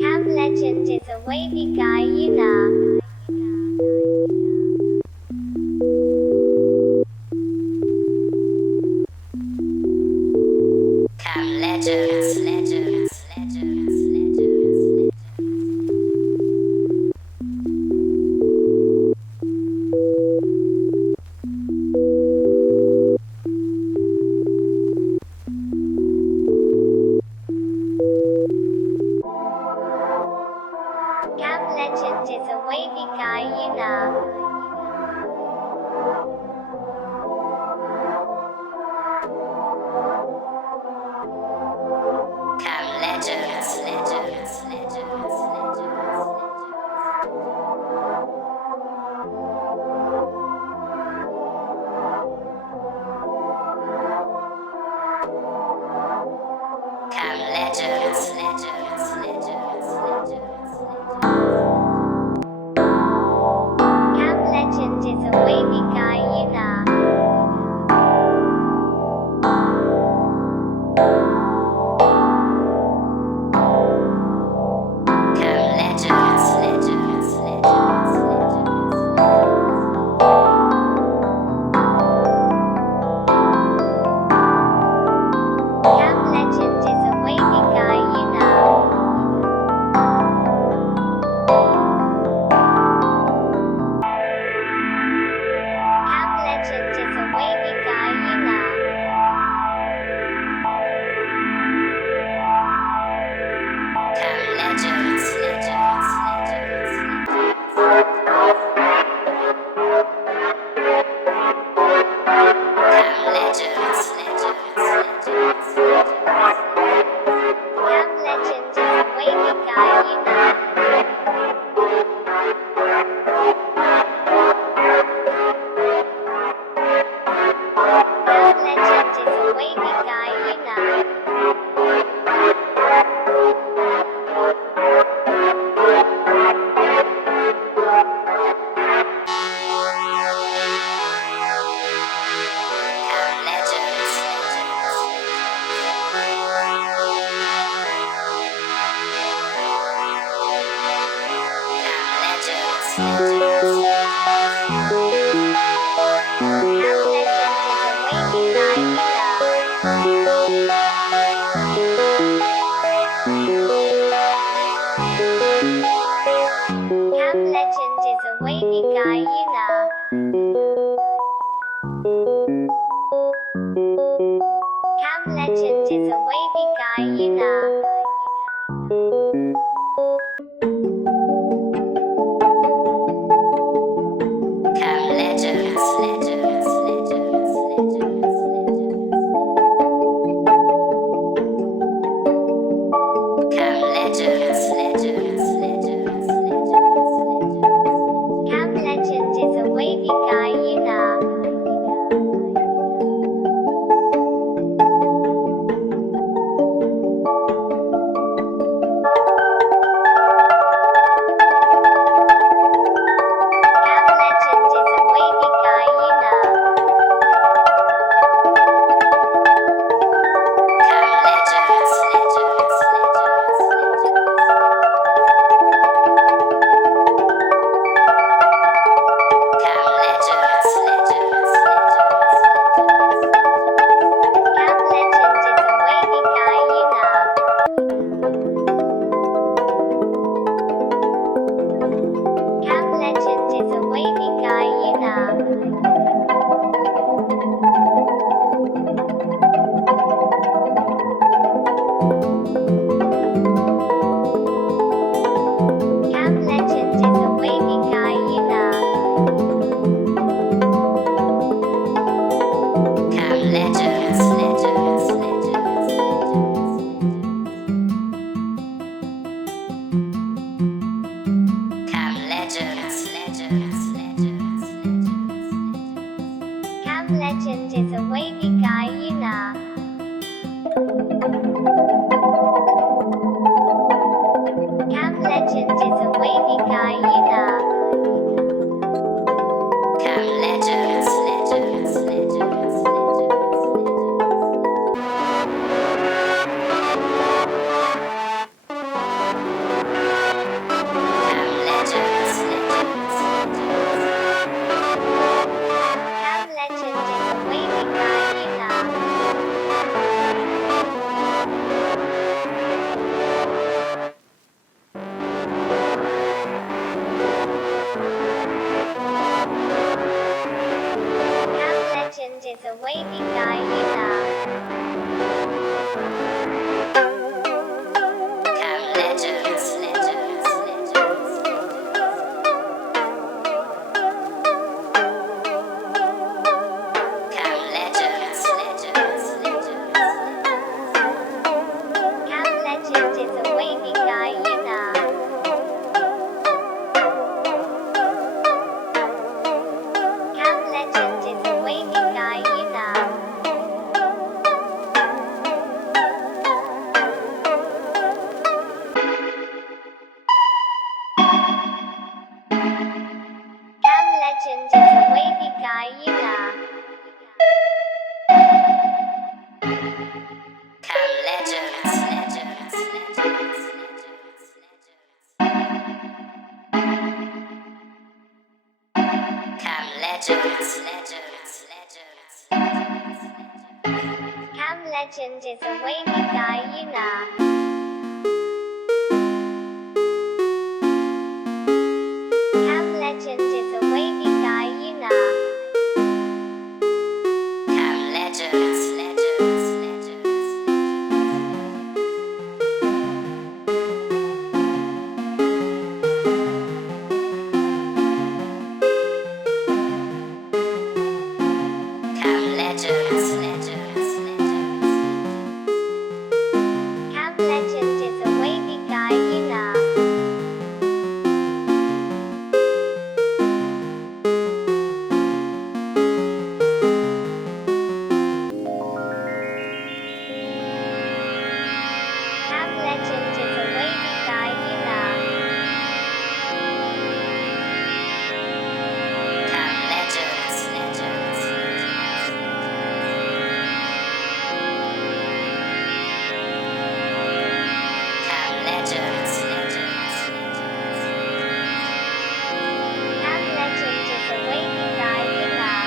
Cam Legend is a wavy guy, you know. Cam Legends, Legends, Legends, Legends. Cam Legend is a wavy guy, you know. Cam Legends, Legends, Legends, Legends. Cam Legends, Legends, Legends, Legends. Cam Legend is a wavy guy, you know. Cam Legends, Legends, Legends, Legends. Cam Legend is a wavy guy, you know. Cam Legend is a wavy guy, you know. Cam Legends, Legends, Legends, Cam Legends, Legends, Legends, Cam Legend is a wavy guy, you know. Cam Legend is a wavy guy, you know. Cam Legends, Cam Legends, Cam Legend is a wavy guy, you know. Cam Legend is a wavy guy, you know. Cam Legend is a wavy guy, you know. Cam Legends, Legends, Legends, Legends, Cam Legends, Legends, Legends, Legends. Cam Legend is a wavy guy, you know. Cam Legend is a wavy guy, you know. Cam Legends, Legends, Legends, Legends. Cam Legends, Legends, Legends, Legends. Cam Legend is a wavy guy, you know. Cam Legend is a wavy guy, you know. Cam Legend is a wavy guy, you know. Cam Legends, Legends, Legends, Legends. Cam Legends, Legends, Legends, Legends. Cam Legend is a wavy guy, you know. Cam Legend is a wavy guy, you know. Cam Legends, Legends, Legends, Legends, Legends. legend is a wavy guy, you know. Cam legend is a wavy guy, you know. Cam legends. Cam legend is a wavy guy, you know. Cam legend is a wavy guy, you know. Cam legends. Cam legends. Cam legend is a wavy guy, you know.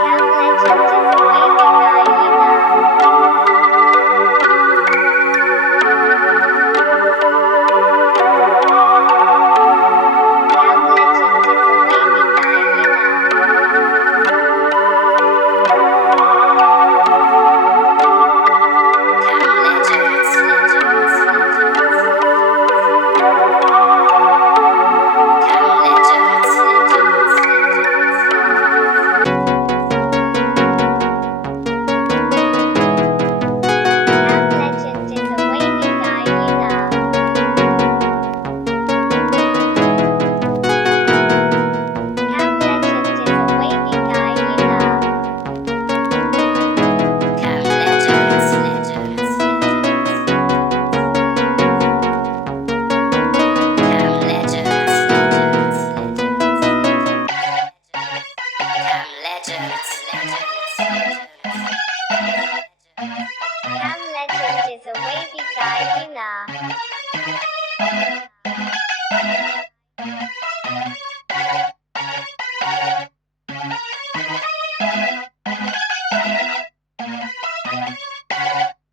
Cam legend is a wavy guy, you know. Cam legend is a wavy guy, you know. Cam legends. Cam legends. Cam legend is a wavy guy, you know. Cam legend is a wavy guy, you know. Cam legends. Cam legends. Cam legends. Cam legend is a wavy guy, you know.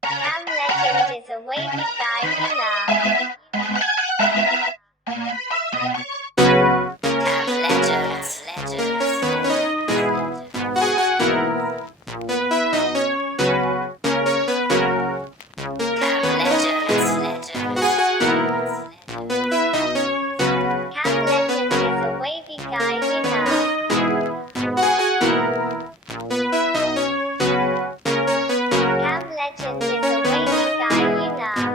Cam legend is a wavy guy, you know. Cam legends. Cam legends. Cam legend is a wavy guy, you know. Cam legend is a wavy guy, you know.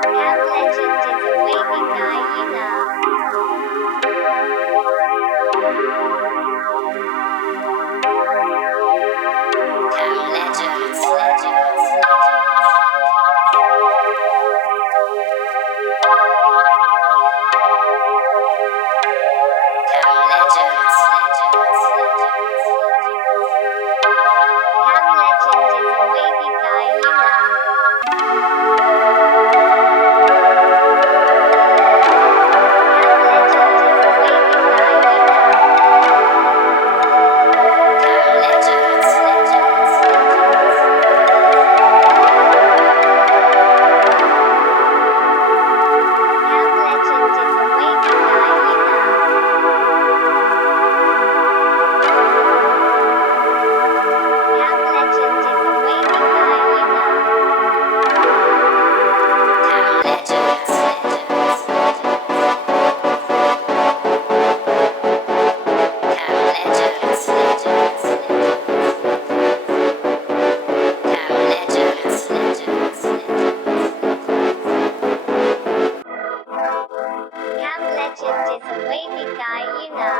Cam legend is a wavy guy, you know. Cam legends. Cam legends. Cam legend is a wavy guy, you know. Cam legend is a wavy guy, you know. Cam legends. Cam legend is a wavy guy, you know. Cam legend is a wavy guy, you know. Cam legends. Cam legends. Cam legends. Cam legend is a wavy guy, you know.